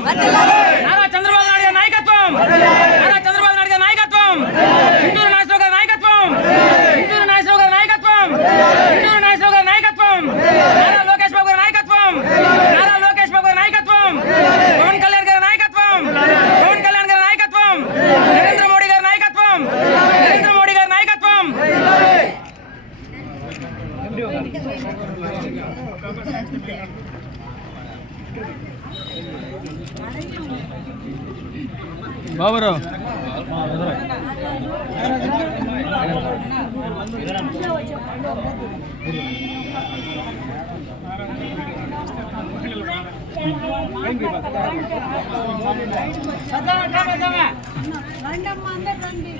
నాయకత్వం నారా చంద్రబాబు నాయుడు గారి నాయకత్వం నారా చంద్రబాబు నాయుడు గారి నాయకత్వం గుంటూరు నాగేశ్వరరావు గారి నాయకత్వం గుంటూరు నాగేశ్వరరావు గారి నాయకత్వం గుంటూరు నాగేశ్వరరావు గారి నాయకత్వం నారా లోకేష్ బాబు గారి నాయకత్వం నారా లోకేష్ బాబు గారి నాయకత్వం పవన్ కళ్యాణ్ గారి నాయకత్వం పవన్ కళ్యాణ్ గారి నాయకత్వం నరేంద్ర మోడీ గారి నాయకత్వం నరేంద్ర మోడీ గారి నాయకత్వం బాబురావు. అందరు రండి.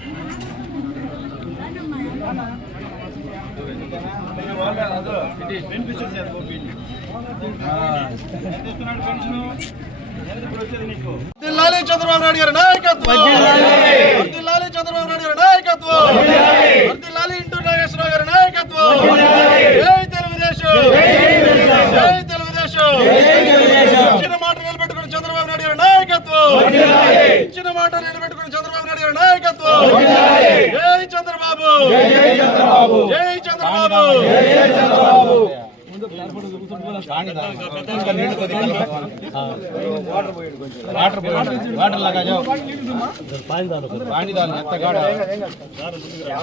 వర్ధిల్లాలి చంద్రబాబు నాయుడు గారి నాయకత్వం. వర్ధిల్లాలి చంద్రబాబు నాయుడు గారి నాయకత్వం. వర్ధిల్లాలి ఇంటూ నాగేశ్వరరావు గారి నాయకత్వం. జై తెలుగుదేశం. జై తెలుగుదేశం. ఇచ్చిన మాట నిలబెట్టుకుని చంద్రబాబు నాయుడు గారి నాయకత్వం. ఇచ్చిన మాట నిలబెట్టుకుని చంద్రబాబు నాయుడు గారి నాయకత్వం. జై చంద్రబాబు. జై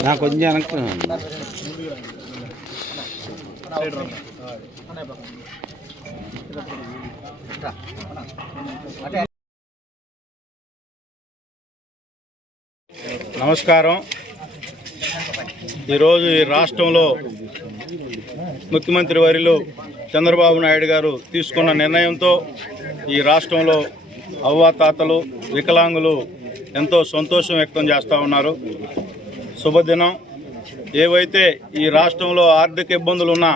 నాకు నమస్కారం. ఈరోజు ఈ రాష్ట్రంలో ముఖ్యమంత్రి వారిలో చంద్రబాబు నాయుడు గారు తీసుకున్న నిర్ణయంతో ఈ రాష్ట్రంలో అవ్వాతాతలు వికలాంగులు ఎంతో సంతోషం వ్యక్తం చేస్తూ ఉన్నారు. శుభదినం. ఏవైతే ఈ రాష్ట్రంలో ఆర్థిక ఇబ్బందులు ఉన్నా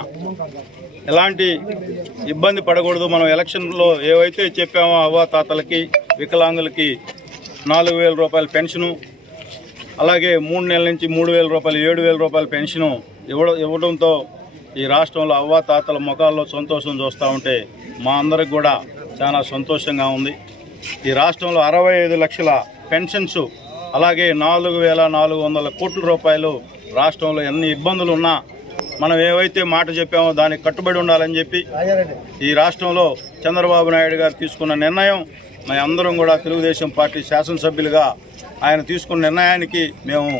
ఎలాంటి ఇబ్బంది పడకూడదు. మనం ఎలక్షన్లో ఏవైతే చెప్పామో అవ్వాతాతలకి వికలాంగులకి నాలుగు వేల రూపాయల పెన్షను అలాగే మూడు నెలల నుంచి మూడు వేల రూపాయలు ఏడు వేల రూపాయల పెన్షను ఇవ్వడం ఇవ్వడంతో ఈ రాష్ట్రంలో అవ్వాతాతల ముఖాల్లో సంతోషం చూస్తూ ఉంటే మా అందరికి కూడా చాలా సంతోషంగా ఉంది. ఈ రాష్ట్రంలో అరవై ఐదు లక్షల పెన్షన్స్ అలాగే నాలుగు వేల నాలుగు వందల కోట్ల రూపాయలు రాష్ట్రంలో ఎన్ని ఇబ్బందులు ఉన్నా మనం ఏవైతే మాట చెప్పామో దానికి కట్టుబడి ఉండాలని చెప్పి ఈ రాష్ట్రంలో చంద్రబాబు నాయుడు గారు తీసుకున్న నిర్ణయం మేము అందరం కూడా తెలుగుదేశం పార్టీ శాసనసభ్యులుగా ఆయన తీసుకున్న నిర్ణయానికి మేము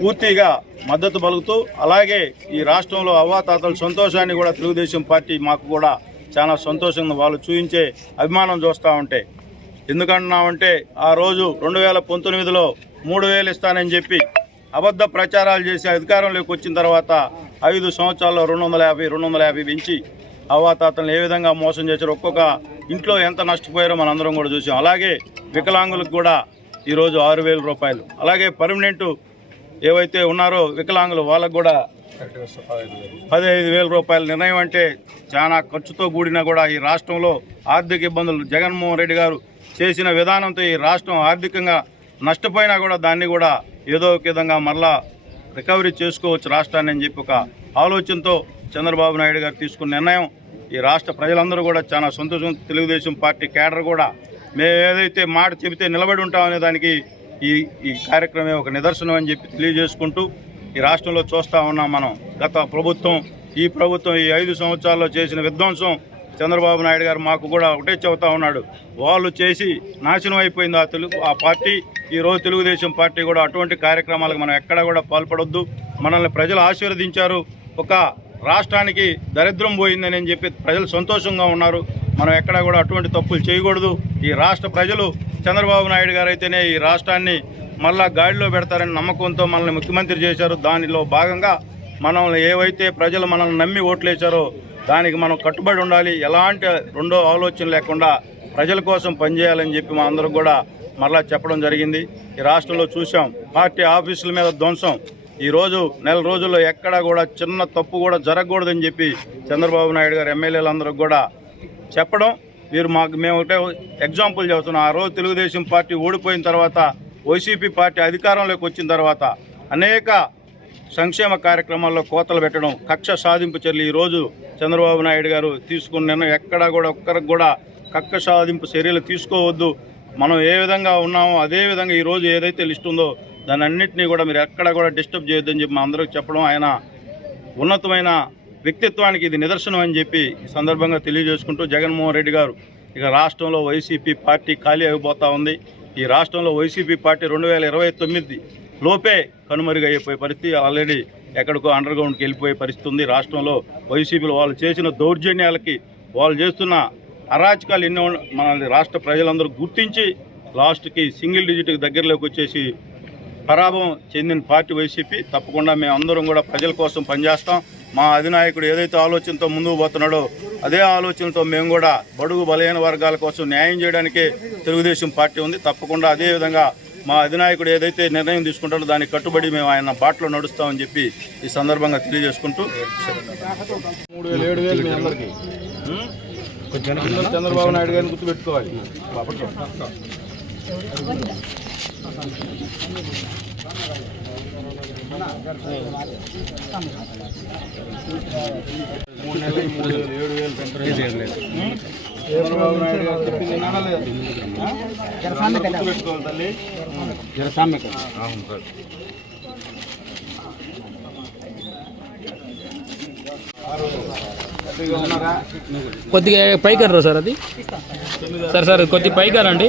పూర్తిగా మద్దతు పలుకుతూ అలాగే ఈ రాష్ట్రంలో అవ్వాతాతల సంతోషాన్ని కూడా తెలుగుదేశం పార్టీ మాకు కూడా చాలా సంతోషంగా వాళ్ళు చూపించే అభిమానం చూస్తూ ఉంటే. ఎందుకంటున్నామంటే ఆ రోజు రెండు వేల పంతొమ్మిదిలో మూడు వేలు ఇస్తానని చెప్పి అబద్ధ ప్రచారాలు చేసి అధికారంలోకి వచ్చిన తర్వాత ఐదు సంవత్సరాల్లో రెండు వందల యాభై రెండు వందల యాభై పెంచి అవ్వాతాతలను ఏ విధంగా మోసం చేశారు ఒక్కొక్క ఇంట్లో ఎంత నష్టపోయారో మనందరం కూడా చూసాం. అలాగే వికలాంగులకు కూడా ఈరోజు ఆరు వేల రూపాయలు. అలాగే పర్మనెంటు ఏవైతే ఉన్నారో వికలాంగులు వాళ్ళకు కూడా పదిహేను వేల రూపాయల నిర్ణయం అంటే చాలా ఖర్చుతో కూడిన కూడా ఈ రాష్ట్రంలో ఆర్థిక ఇబ్బందులు. జగన్మోహన్ రెడ్డి గారు చేసిన విధానంతో ఈ రాష్ట్రం ఆర్థికంగా నష్టపోయినా కూడా దాన్ని కూడా ఏదో ఒక విధంగా మరలా రికవరీ చేసుకోవచ్చు రాష్ట్రాన్ని అని చెప్పి ఒక ఆలోచనతో చంద్రబాబు నాయుడు గారు తీసుకున్న నిర్ణయం. ఈ రాష్ట్ర ప్రజలందరూ కూడా చాలా సంతోషం. తెలుగుదేశం పార్టీ కేడర్ కూడా మేము ఏదైతే మాట చెబితే నిలబడి ఉంటామనే దానికి ఈ ఈ కార్యక్రమం ఒక నిదర్శనం అని చెప్పి తెలియజేసుకుంటూ ఈ రాష్ట్రంలో చూస్తూ ఉన్నాం మనం. గత ప్రభుత్వం ఈ ప్రభుత్వం ఈ ఐదు సంవత్సరాల్లో చేసిన విధ్వంసం చంద్రబాబు నాయుడు గారు మాకు కూడా ఒకటే చెబుతా ఉన్నాడు. వాళ్ళు చేసి నాశనం అయిపోయింది ఆ తెలుగు ఆ పార్టీ. ఈరోజు తెలుగుదేశం పార్టీ కూడా అటువంటి కార్యక్రమాలకు మనం ఎక్కడా కూడా పాల్పడొద్దు. మనల్ని ప్రజలు ఆశీర్వదించారు. ఒక రాష్ట్రానికి దరిద్రం పోయిందని చెప్పి ప్రజలు సంతోషంగా ఉన్నారు. మనం ఎక్కడా కూడా అటువంటి తప్పులు చేయకూడదు. ఈ రాష్ట్ర ప్రజలు చంద్రబాబు నాయుడు గారు అయితేనే ఈ రాష్ట్రాన్ని మళ్ళా గాడిలో పెడతారని నమ్మకంతో మనల్ని ముఖ్యమంత్రి చేశారు. దానిలో భాగంగా మనల్ని ఏవైతే ప్రజలు మనల్ని నమ్మి ఓట్లేశారో దానికి మనం కట్టుబడి ఉండాలి. ఎలాంటి రెండో ఆలోచన లేకుండా ప్రజల కోసం పనిచేయాలని చెప్పి మా అందరం కూడా మరలా చెప్పడం జరిగింది. ఈ రాష్ట్రంలో చూసాం పార్టీ ఆఫీసుల మీద ధ్వంసం. ఈరోజు నెల రోజుల్లో ఎక్కడా కూడా చిన్న తప్పు కూడా జరగకూడదని చెప్పి చంద్రబాబు నాయుడు గారు ఎమ్మెల్యేలందరూ కూడా చెప్పడం మీరు మాకు మేము ఒకటే ఎగ్జాంపుల్ చెబుతున్నాం. ఆ రోజు తెలుగుదేశం పార్టీ ఓడిపోయిన తర్వాత వైసీపీ పార్టీ అధికారంలోకి వచ్చిన తర్వాత అనేక సంక్షేమ కార్యక్రమాల్లో కోతలు పెట్టడం కక్ష సాధింపు చర్యలు ఈరోజు చంద్రబాబు నాయుడు గారు తీసుకున్న నిర్ణయం. ఎక్కడా కూడా ఒక్కరికి కూడా కక్ష సాధింపు చర్యలు తీసుకోవద్దు. మనం ఏ విధంగా ఉన్నామో అదే విధంగా ఈరోజు ఏదైతే లిస్ట్ ఉందో దాని అన్నింటినీ కూడా మీరు ఎక్కడ కూడా డిస్టర్బ్ చేయొద్దని చెప్పి మా అందరికి చెప్పడం. ఆయన ఉన్నతమైన వ్యక్తిత్వానికి ఇది నిదర్శనం అని చెప్పి ఈ సందర్భంగా తెలియజేసుకుంటూ జగన్మోహన్ రెడ్డి గారు ఇక రాష్ట్రంలో వైసీపీ పార్టీ ఖాళీ అయిపోతా ఉంది. ఈ రాష్ట్రంలో వైసీపీ పార్టీ రెండు వేల ఇరవై తొమ్మిది లోపే కనుమరుగైపోయే పరిస్థితి ఆల్రెడీ ఎక్కడికో అండర్ గ్రౌండ్కి వెళ్ళిపోయే పరిస్థితి ఉంది. రాష్ట్రంలో వైసీపీలో వాళ్ళు చేసిన దౌర్జన్యాలకి వాళ్ళు చేస్తున్న అరాచకాలు ఎన్నో మన రాష్ట్ర ప్రజలందరూ గుర్తించి లాస్ట్కి సింగిల్ డిజిట్కి దగ్గరలోకి వచ్చేసి పరాభవం చెందిన పార్టీ వైసీపీ. తప్పకుండా మేము అందరం కూడా ప్రజల కోసం పనిచేస్తాం. మా అధినాయకుడు ఏదైతే ఆలోచనతో ముందుకు పోతున్నాడో అదే ఆలోచనతో మేము కూడా బడుగు బలహీన వర్గాల కోసం న్యాయం చేయడానికి తెలుగుదేశం పార్టీ ఉంది. తప్పకుండా అదే విధంగా మా అధినాయకుడు ఏదైతే నిర్ణయం తీసుకుంటాడో దానికి కట్టుబడి మేము ఆయన బాటలో నడుస్తామని చెప్పి ఈ సందర్భంగా తెలియజేసుకుంటూ చంద్రబాబు నాయుడు గారిని గుర్తుపెట్టుకోవాలి. మూడు నెలలు మూడు వేలు ఏడు వేలు చంద్రబాబు నాయుడు గారు చెప్పింది గుర్తుపెట్టుకోవాలి తల్లి కొద్దిగా పైకి రా సార్ అది. సరే సార్ కొద్ది పైకి రండి.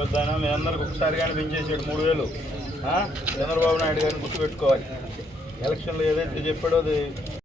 పెద్దాయన మీ అందరికి ఒకసారిగానే పెంచేసాడు మూడు వేలు. చంద్రబాబు నాయుడు గారిని గుర్తుపెట్టుకోవాలి. ఎలక్షన్లో ఏదైతే చెప్పాడో అది